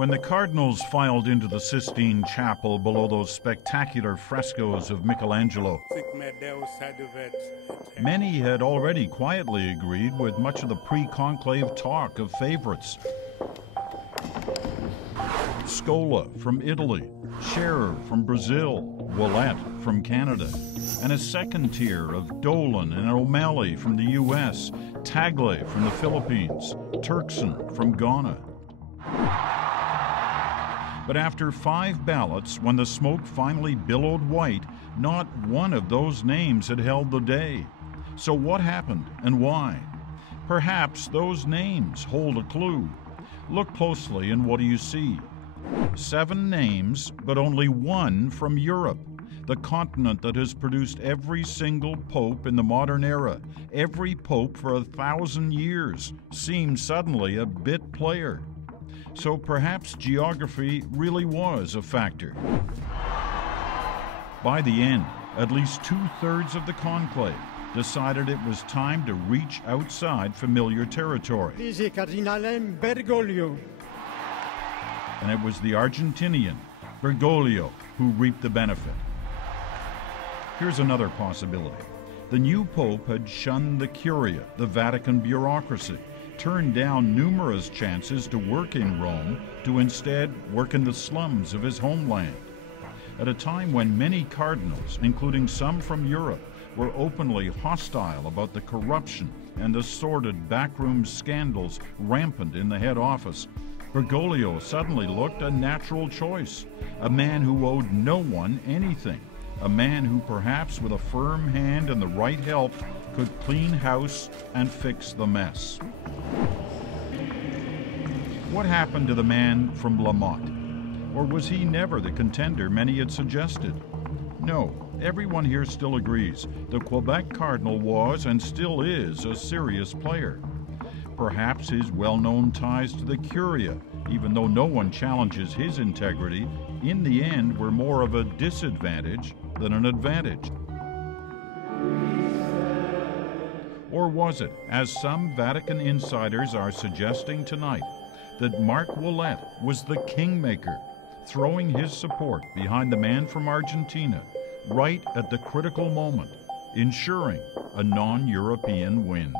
When the Cardinals filed into the Sistine Chapel below those spectacular frescoes of Michelangelo, many had already quietly agreed with much of the pre-conclave talk of favorites. Scola from Italy, Scherer from Brazil, Ouellet from Canada, and a second tier of Dolan and O'Malley from the U.S., Tagle from the Philippines, Turkson from Ghana. But after 5 ballots, when the smoke finally billowed white, not one of those names had held the day. So what happened and why? Perhaps those names hold a clue. Look closely and what do you see? 7 names, but only one from Europe, the continent that has produced every single pope in the modern era. Every pope for 1,000 years seems suddenly a bit player. So perhaps geography really was a factor. By the end, at least 2/3 of the conclave decided it was time to reach outside familiar territory. And it was the Argentinian, Bergoglio, who reaped the benefit. Here's another possibility. The new pope had shunned the Curia, the Vatican bureaucracy, turned down numerous chances to work in Rome to instead work in the slums of his homeland. At a time when many cardinals, including some from Europe, were openly hostile about the corruption and the sordid backroom scandals rampant in the head office, Bergoglio suddenly looked a natural choice, a man who owed no one anything, a man who perhaps with a firm hand and the right help could clean house and fix the mess. What happened to the man from La Motte? Or was he never the contender many had suggested? No, everyone here still agrees. The Quebec Cardinal was and still is a serious player. Perhaps his well-known ties to the Curia, even though no one challenges his integrity, in the end were more of a disadvantage than an advantage. Or was it, as some Vatican insiders are suggesting tonight, that Marc Ouellet was the kingmaker, throwing his support behind the man from Argentina right at the critical moment, ensuring a non-European win?